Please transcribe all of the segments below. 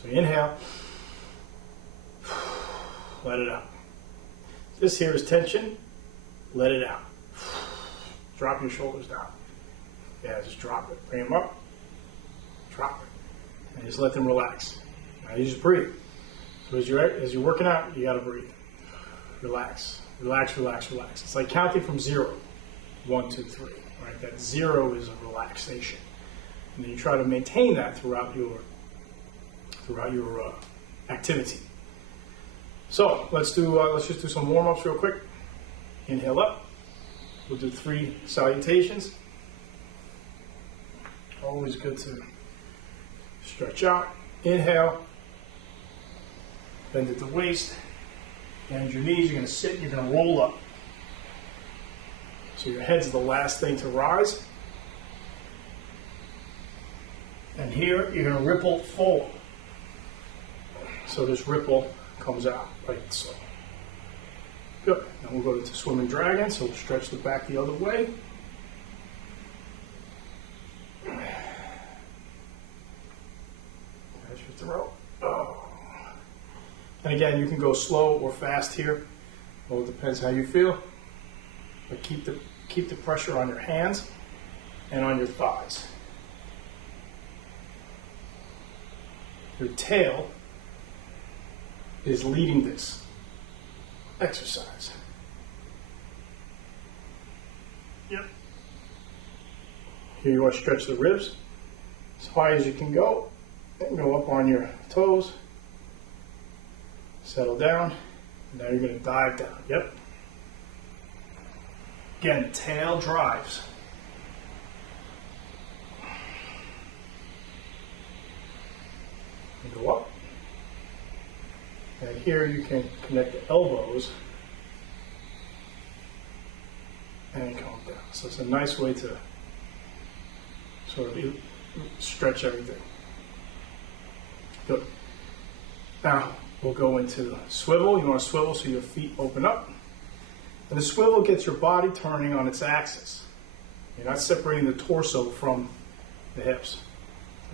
So you inhale, let it out. This here is tension, let it out. Drop your shoulders down. Yeah, just drop it. Bring them up, drop it. And just let them relax. Now you just breathe. So as you're working out, you gotta breathe. Relax, relax, relax, relax. It's like counting from 0. 1, 2, 3. Right? That 0 is a relaxation. And then you try to maintain that throughout your activity. So let's just do some warm-ups real quick. Inhale up. We'll do 3 salutations. Always good to stretch out. Inhale. Bend at the waist. Bend your knees. You're going to sit. You're going to roll up. So your head's the last thing to rise. And here you're going to ripple forward. So this ripple comes out like so. Good. Now we'll go to swimming dragon. So we'll stretch the back the other way. There's your throat. Oh. And again, you can go slow or fast here. Well, it depends how you feel. But keep the pressure on your hands and on your thighs. Your tail is leading this exercise. Yep. Here you want to stretch the ribs as high as you can go. And go up on your toes. Settle down. Now you're going to dive down. Yep. Again, tail drives. And go up. And here you can connect the elbows and come down. So it's a nice way to sort of stretch everything. Good. Now we'll go into swivel. You want to swivel so your feet open up. And the swivel gets your body turning on its axis. You're not separating the torso from the hips.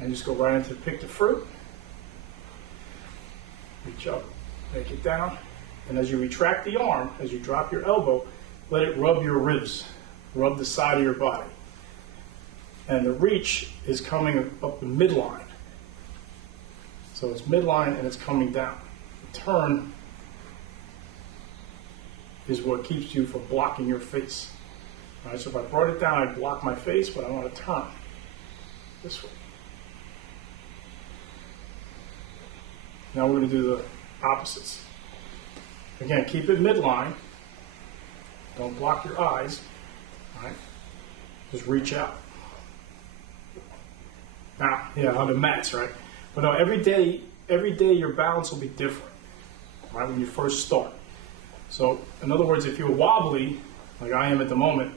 And just go right into pick the fruit. Reach up, make it down. And as you retract the arm, as you drop your elbow, let it rub your ribs. Rub the side of your body. And the reach is coming up the midline. So it's midline and it's coming down. The turn is what keeps you from blocking your face. All right, so if I brought it down, I'd block my face, but I want to turn this way. Now we're going to do the opposites. Again, keep it midline. Don't block your eyes. All right, just reach out. Now, yeah, on the mats, right? But no, every day your balance will be different, right, when you first start. So, in other words, if you're wobbly, like I am at the moment,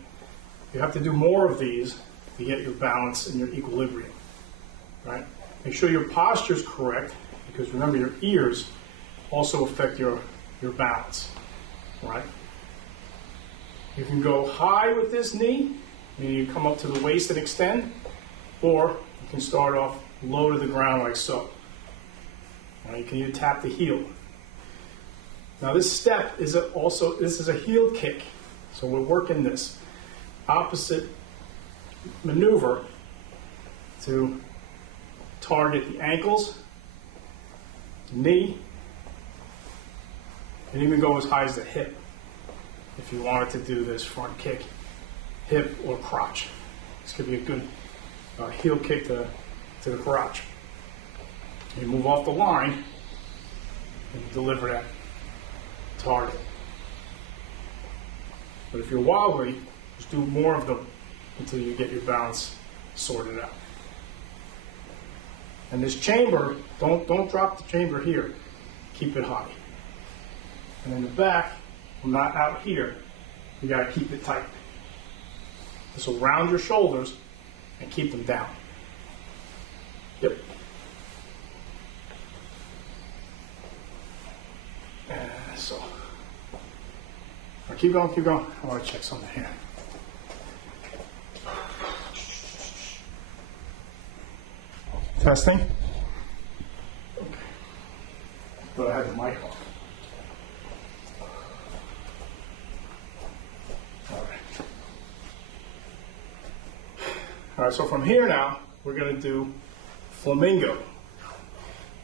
you have to do more of these to get your balance and your equilibrium, right? Make sure your posture is correct, because remember, your ears also affect your balance, right? You can go high with this knee, meaning you come up to the waist and extend, or you can start off low to the ground like so. Right? You can either tap the heel. Now this step is this is a heel kick. So we're working this opposite maneuver to target the ankles, knee, and even go as high as the hip if you wanted to do this front kick, hip or crotch. This could be a good heel kick to the crotch. You move off the line and deliver that target. But if you're wobbly, just do more of them until you get your balance sorted out. And this chamber, don't drop the chamber here. Keep it high. And in the back, not out here, you got to keep it tight. This will round your shoulders and keep them down. Yep. And so. All right, keep going, keep going. I want to check something here. Testing. Okay. But I had the mic off. All right, so from here now, we're going to do flamingo.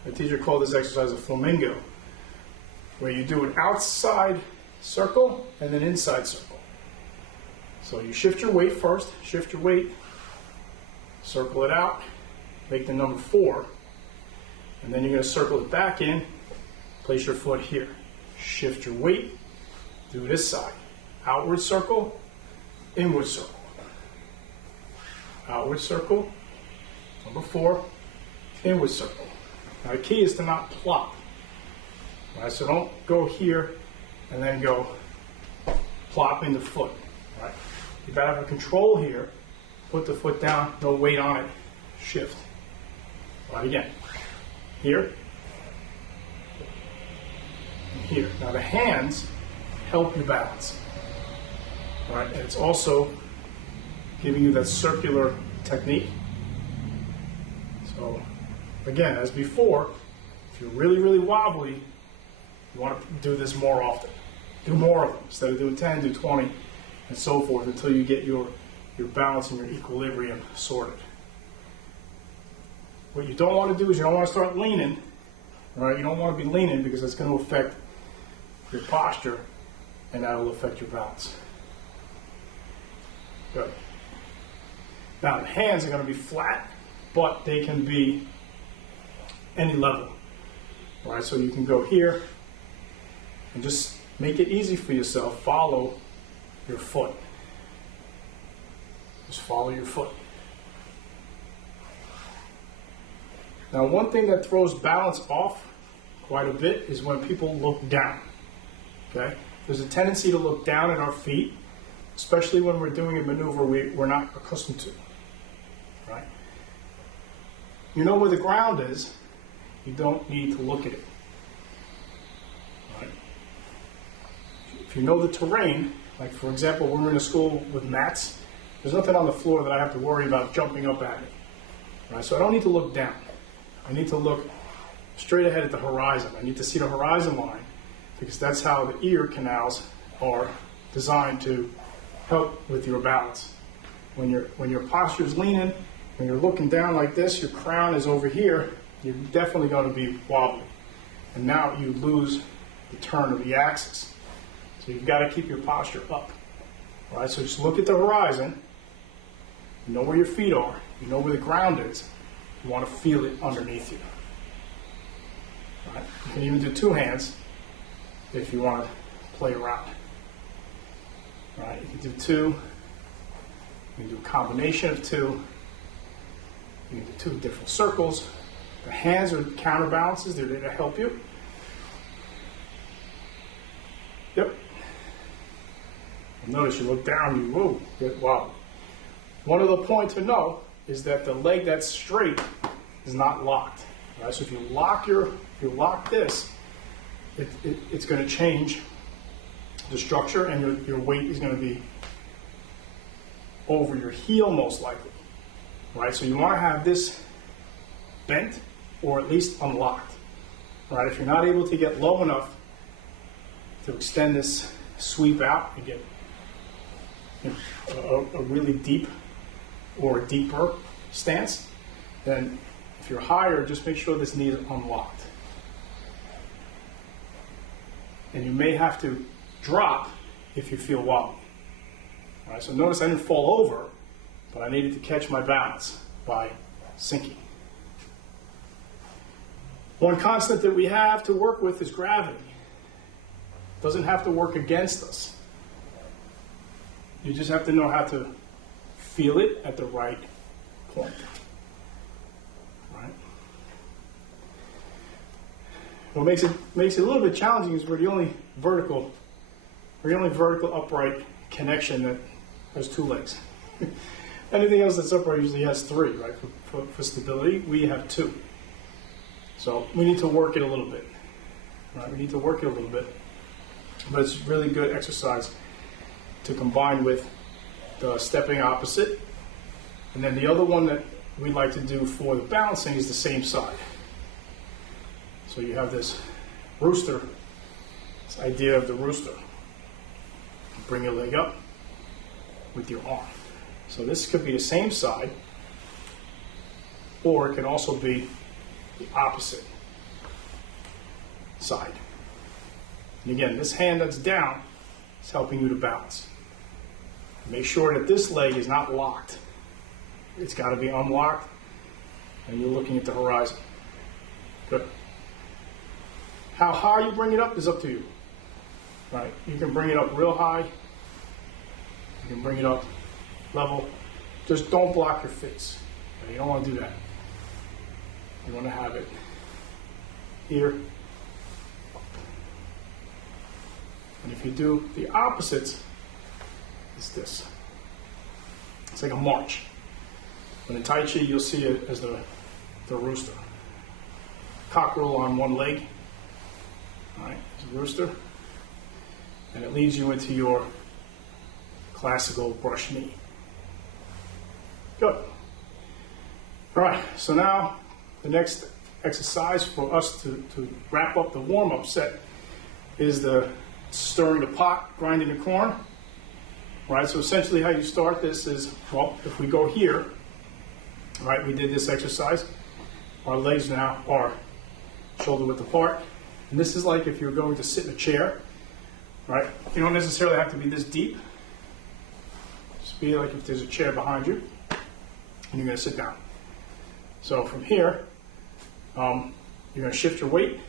The teacher called this exercise a flamingo, where you do an outside circle and then inside circle. So you shift your weight first, shift your weight, circle it out, make the number 4, and then you're going to circle it back in, place your foot here. Shift your weight, do this side. Outward circle, inward circle. Outward circle, number 4, inward circle. Now the key is to not plop. Right, so don't go here and then go plop in the foot. Right? You gotta have control here. Put the foot down, no weight on it. Shift. Right, again. Here. And here. Now the hands help you balance. Right? And it's also giving you that circular technique. So again, as before, if you're really, really wobbly, you want to do this more often. Do more of them. Instead of doing 10, do 20, and so forth, until you get your balance and your equilibrium sorted. What you don't want to do is you don't want to start leaning. Right? You don't want to be leaning because it's going to affect your posture, and that will affect your balance. Good. Now the hands are going to be flat, but they can be any level. All right, so you can go here and just make it easy for yourself. Follow your foot. Just follow your foot. Now one thing that throws balance off quite a bit is when people look down. Okay? There's a tendency to look down at our feet, especially when we're doing a maneuver we're not accustomed to. Right? You know where the ground is. You don't need to look at it. Right? If you know the terrain, like for example, when we're in a school with mats, there's nothing on the floor that I have to worry about jumping up at it. Right? So I don't need to look down. I need to look straight ahead at the horizon. I need to see the horizon line because that's how the ear canals are designed to help with your balance. When your posture is leaning, when you're looking down like this, your crown is over here, you're definitely going to be wobbly. And now you lose the turn of the axis. So you've got to keep your posture up. All right, so just look at the horizon. You know where your feet are. You know where the ground is. You want to feel it underneath you. All right? You can even do 2 hands if you want to play around. All right, you can do 2. You can do a combination of 2. You can do 2 different circles. The hands are counterbalances. They're there to help you. Yep. Notice you look down, you whoa, get wobbly. One other point to know is that the leg that's straight is not locked. Right? So if you lock this, it's going to change the structure, and your weight is going to be over your heel most likely. Right? So you want to have this bent or at least unlocked. Right? If you're not able to get low enough to extend this sweep out and get a really deep or a deeper stance, then if you're higher, just make sure this knee is unlocked. And you may have to drop if you feel wobbly. All right, so notice I didn't fall over, but I needed to catch my balance by sinking. One constant that we have to work with is gravity. It doesn't have to work against us. You just have to know how to feel it at the right point. Right? What makes it a little bit challenging is we're the only vertical upright connection that has 2 legs. Anything else that's upright usually has 3, right? For stability, we have 2. So we need to work it a little bit. Right? We need to work it a little bit. But it's really good exercise to combine with the stepping opposite. And then the other one that we like to do for the balancing is the same side. So you have this rooster, this idea of the rooster. Bring your leg up with your arm. So this could be the same side, or it can also be the opposite side. And again, this hand that's down is helping you to balance. Make sure that this leg is not locked. It's got to be unlocked, and you're looking at the horizon. Good. How high you bring it up is up to you. Right? You can bring it up real high. You can bring it up level. Just don't block your face. Okay? You don't want to do that. You want to have it here. And if you do the opposites, it's this. It's like a march. But in Tai Chi, you'll see it as the rooster. Cockerel on one leg. All right, it's a rooster. And it leads you into your classical brush knee. Good. All right, so now the next exercise for us to wrap up the warm-up set is the stirring the pot, grinding the corn. All right, so essentially how you start this is, well, if we go here, all right, we did this exercise. Our legs now are shoulder width apart. And this is like if you're going to sit in a chair, right? You don't necessarily have to be this deep. Just be like if there's a chair behind you, and you're going to sit down. So from here, you're going to shift your weight.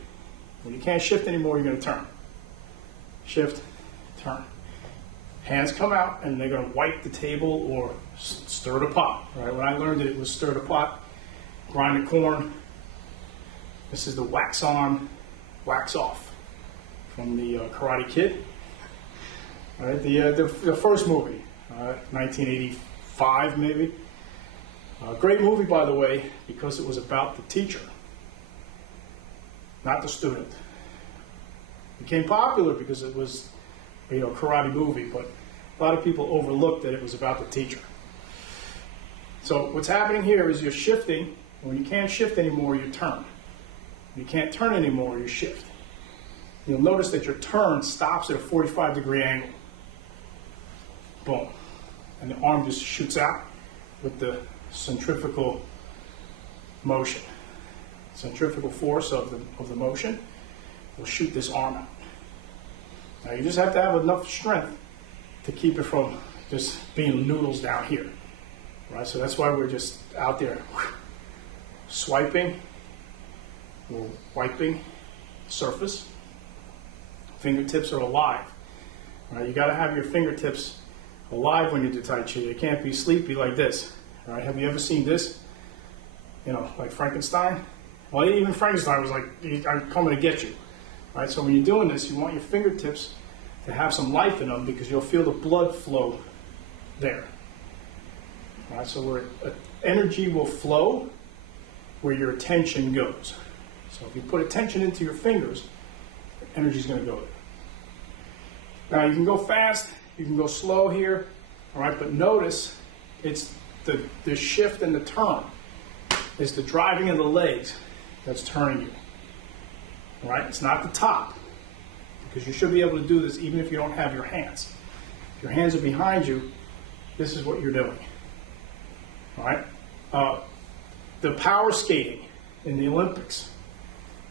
When you can't shift anymore, you're going to turn. Shift, turn. Hands come out, and they're going to wipe the table or stir the pot. Right? When I learned it was stir the pot, grind the corn. This is the wax on, wax off from the Karate Kid. All right, the first movie, 1985 maybe. Great movie, by the way, because it was about the teacher, not the student. It became popular because it was, karate movie, but a lot of people overlooked that it was about the teacher. So what's happening here is you're shifting. When you can't shift anymore, you turn. When you can't turn anymore, you shift. You'll notice that your turn stops at a 45-degree angle. Boom. And the arm just shoots out with the centrifugal motion. Centrifugal force of the motion will shoot this arm out. Now you just have to have enough strength to keep it from just being noodles down here. Right? So that's why we're just out there swiping, we're wiping surface. Fingertips are alive. Right? You got to have your fingertips alive when you do Tai Chi. They can't be sleepy like this. Right? Have you ever seen this? Like Frankenstein? Well, even Frankenstein was like, I'm coming to get you. Right? So when you're doing this, you want your fingertips to have some life in them because you'll feel the blood flow there. Right? So where energy will flow where your attention goes. So if you put attention into your fingers, energy is going to go there. Now you can go fast, you can go slow here, all right, but notice it's the shift and the turn. It's the driving of the legs that's turning you. All right, it's not the top, because you should be able to do this even if you don't have your hands. If your hands are behind you, this is what you're doing. All right, the power skating in the Olympics,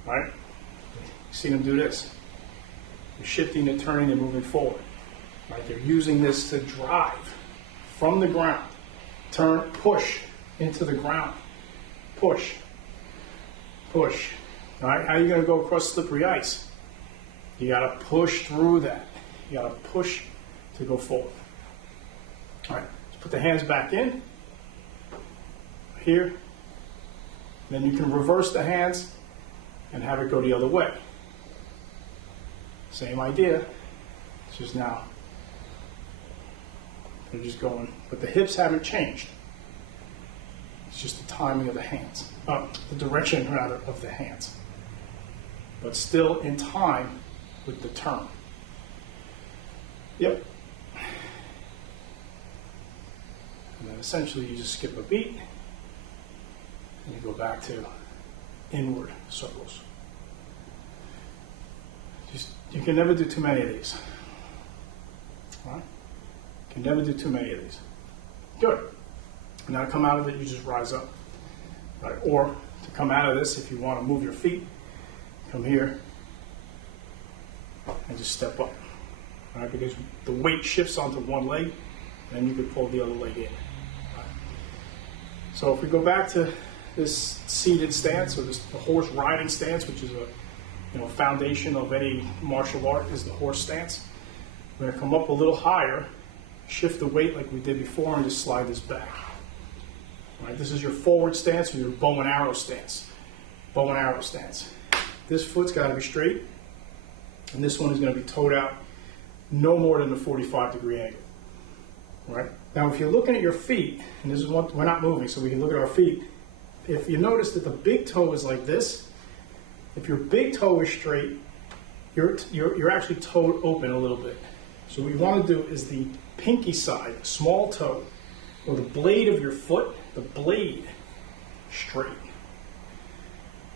right? You see them do this. They're shifting and turning and moving forward. Right? They're using this to drive from the ground. Turn, push into the ground. Push. Push. All right? How are you going to go across slippery ice? You got to push through that. You got to push to go forward. All right. Let's put the hands back in. Here. Then you can reverse the hands and have it go the other way. Same idea. It's just now they're just going, but the hips haven't changed. It's just the timing of the hands, the direction rather of the hands, but still in time with the turn. Yep. And then essentially you just skip a beat and you go back to inward circles. You can never do too many of these. All right? You can never do too many of these. Good. Now to come out of it, you just rise up. Right? Or to come out of this, if you want to move your feet, come here and just step up. All right? Because the weight shifts onto one leg, and you can pull the other leg in. Right? So if we go back to this seated stance, or the horse riding stance, which is a foundation of any martial art, is the horse stance. We're going to come up a little higher, shift the weight like we did before, and just slide this back. All right, this is your forward stance or your bow and arrow stance. Bow and arrow stance. This foot's got to be straight, and this one is going to be toed out no more than a 45-degree angle. All right. Now, if you're looking at your feet, and this is what we're not moving, so we can look at our feet. If you notice that the big toe is like this, if your big toe is straight, you're actually toed open a little bit. So what you want to do is the pinky side, small toe, or the blade of your foot, the blade straight.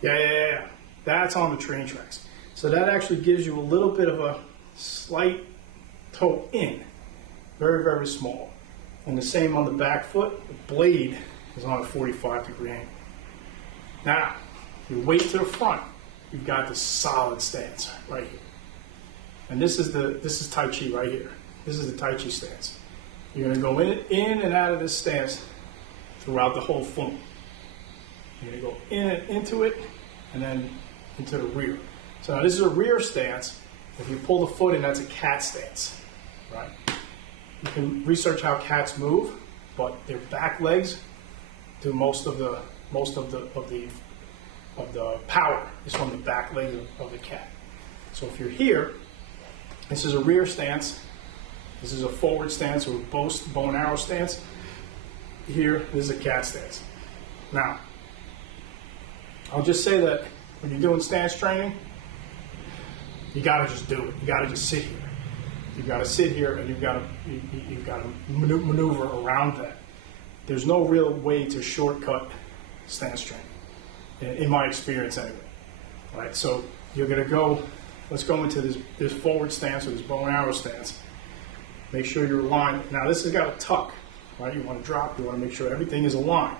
Yeah. That's on the train tracks. So that actually gives you a little bit of a slight toe in, very, very small. And the same on the back foot, the blade is on a 45-degree angle. Now, your weight to the front, you've got the solid stance right here. And this is Tai Chi right here. This is the Tai Chi stance. You're going to go in and out of this stance throughout the whole form. You're going to go in and into it, and then into the rear. So now this is a rear stance. If you pull the foot in, that's a cat stance, right? You can research how cats move, but their back legs do most of the power is from the back leg of the cat. So if you're here, this is a rear stance. This is a forward stance or a bow and arrow stance. Here, this is a cat stance. Now, I'll just say that when you're doing stance training, you got to just do it. You got to just sit here. You got to sit here, and you've got to maneuver around that. There's no real way to shortcut stance training, in my experience anyway. All right, so you're going to go. Let's go into this forward stance or this bow and arrow stance. Make sure you're aligned. Now this has got a tuck, right? You want to drop. You want to make sure everything is aligned.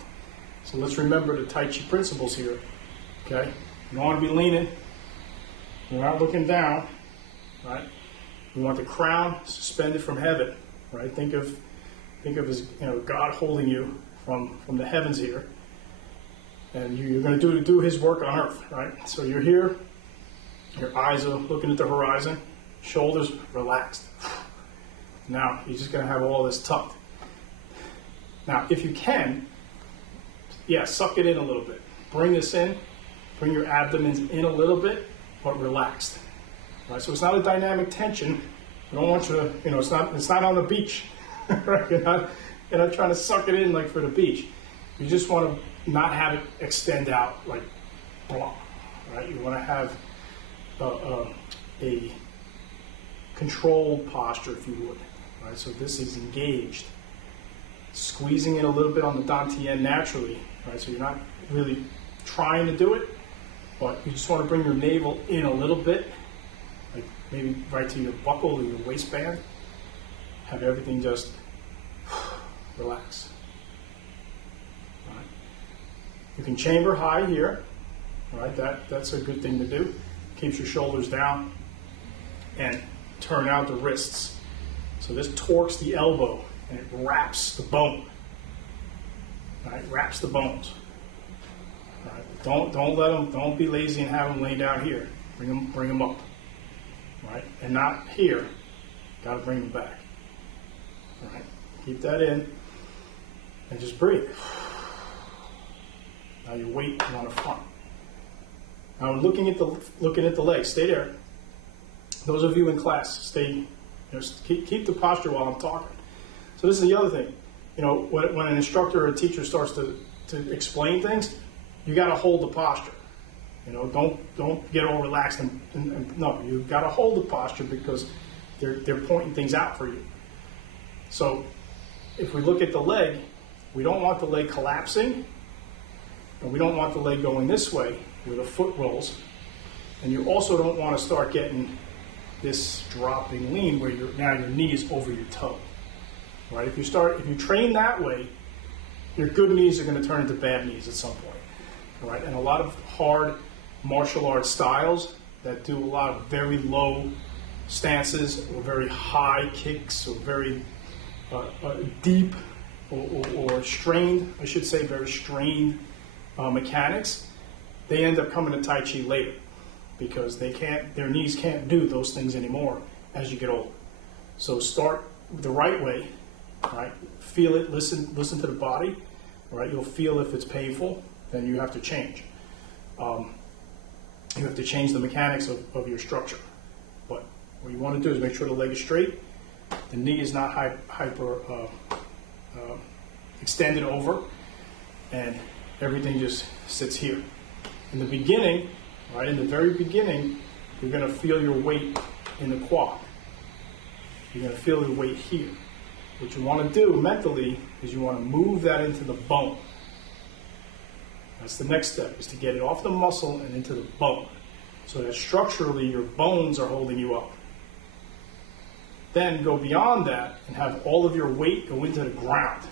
So let's remember the Tai Chi principles here. Okay, you don't want to be leaning. You're not looking down, right? You want the crown suspended from heaven, right? Think of as God holding you from the heavens here, and you're going to do His work on earth, right? So you're here. Your eyes are looking at the horizon, shoulders relaxed. Now, you're just going to have all this tucked. Now, if you can, suck it in a little bit. Bring this in, bring your abdomens in a little bit, but relaxed. Right? So it's not a dynamic tension. I don't want you to, it's not on the beach. Right? You're not trying to suck it in like for the beach. You just want to not have it extend out like blah. Right? You want to have a controlled posture, if you would. Right? So this is engaged. Squeezing in a little bit on the dantian naturally. Right? So you're not really trying to do it, but you just want to bring your navel in a little bit, like maybe right to your buckle or your waistband. Have everything just relax. All right. You can chamber high here. All right, that's a good thing to do. Keeps your shoulders down and turn out the wrists. So this torques the elbow and it wraps the bone. All right, wraps the bones. All right, don't be lazy and have them lay down here. Bring them up. All right, and not here. Got to bring them back. All right, keep that in and just breathe. Now your weight is on the front. Now looking at the legs. Stay there. Those of you in class, keep the posture while I'm talking. So this is the other thing. When an instructor or a teacher starts to explain things, you got to hold the posture. Don't get all relaxed and no, you've got to hold the posture because they're pointing things out for you. So if we look at the leg, we don't want the leg collapsing, and we don't want the leg going this way where the foot rolls. And you also don't want to start getting this dropping lean where now your knee is over your toe. Right? If you train that way, your good knees are going to turn into bad knees at some point. Right? And a lot of hard martial arts styles that do a lot of very low stances or very high kicks or very deep or strained, I should say, very strained mechanics, they end up coming to Tai Chi later because their knees can't do those things anymore as you get older. So start the right way, right? Feel it, listen to the body, right? You'll feel if it's painful, then you have to change. You have to change the mechanics of your structure. But what you want to do is make sure the leg is straight, the knee is not hyper extended over, and everything just sits here. In the beginning, right, in the very beginning, you're going to feel your weight in the quad. You're going to feel your weight here. What you want to do mentally is you want to move that into the bone. That's the next step, is to get it off the muscle and into the bone, so that structurally your bones are holding you up. Then go beyond that and have all of your weight go into the ground.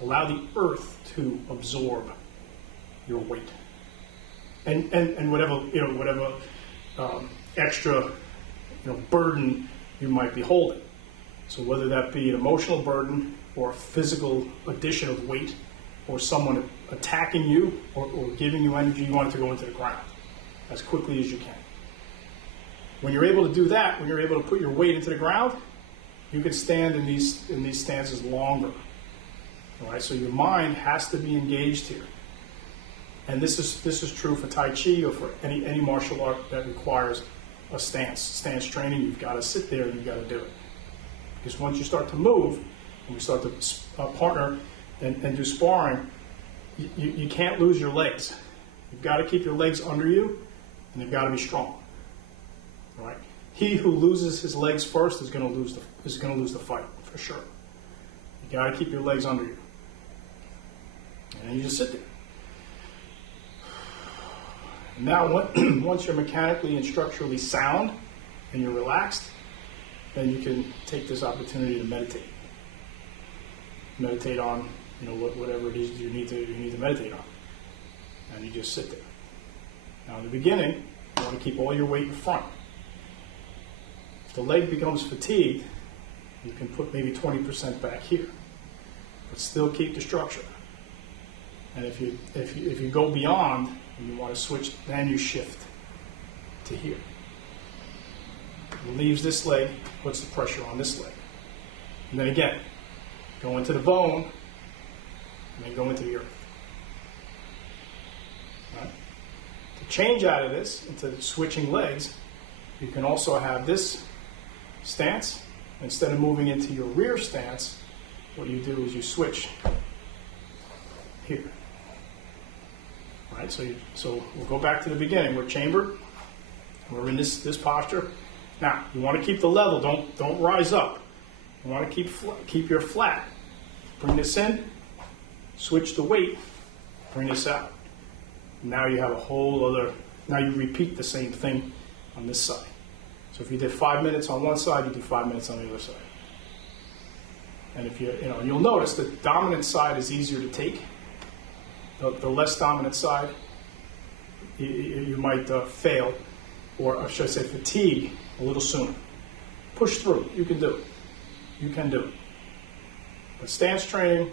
Allow the earth to absorb your weight. And whatever extra burden you might be holding. So whether that be an emotional burden or a physical addition of weight or someone attacking you or giving you energy, you want it to go into the ground as quickly as you can. When you're able to do that, when you're able to put your weight into the ground, you can stand in these stances longer. All right, so your mind has to be engaged here. And this is true for Tai Chi or for any martial art that requires a stance training. You've got to sit there and you've got to do it. Because once you start to move, and we start to partner and do sparring, you can't lose your legs. You've got to keep your legs under you, and they've got to be strong. All right? He who loses his legs first is going to lose the fight for sure. You got to keep your legs under you, and then you just sit there. Now, once you're mechanically and structurally sound and you're relaxed, then you can take this opportunity to meditate. Meditate on, whatever it is you need to meditate on, and you just sit there. Now, in the beginning, you want to keep all your weight in front. If the leg becomes fatigued, you can put maybe 20% back here, but still keep the structure. And if you go beyond and you want to switch, then you shift to here. It leaves this leg, puts the pressure on this leg. And then again, go into the bone, and then go into the earth. Right? To change out of this into switching legs, you can also have this stance. Instead of moving into your rear stance, what you do is you switch here. Right? So we'll go back to the beginning. We're chambered. We're in this posture. Now, you want to keep the level. Don't rise up. You want to keep your flat. Bring this in. Switch the weight. Bring this out. Now you have a whole other. Now you repeat the same thing on this side. So if you did 5 minutes on one side, you do 5 minutes on the other side. And if you'll notice the dominant side is easier to take. The less dominant side, you might fail, or should I say fatigue, a little sooner. Push through. You can do it. You can do it. But stance training,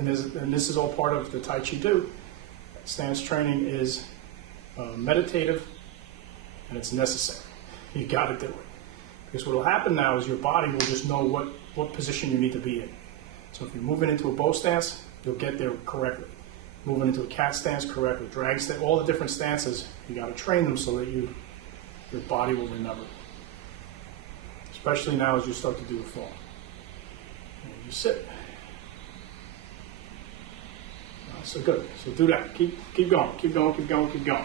and this is all part of the Tai Chi do, stance training is meditative, and it's necessary. You got to do it. Because what will happen now is your body will just know what position you need to be in. So if you're moving into a bow stance, you'll get there correctly. Moving into a cat stance correctly, drag stance, all the different stances, you got to train them so that your body will remember. Especially now as you start to do the form. And you sit. So good. So do that. Keep going. Keep going. Keep going. Keep going.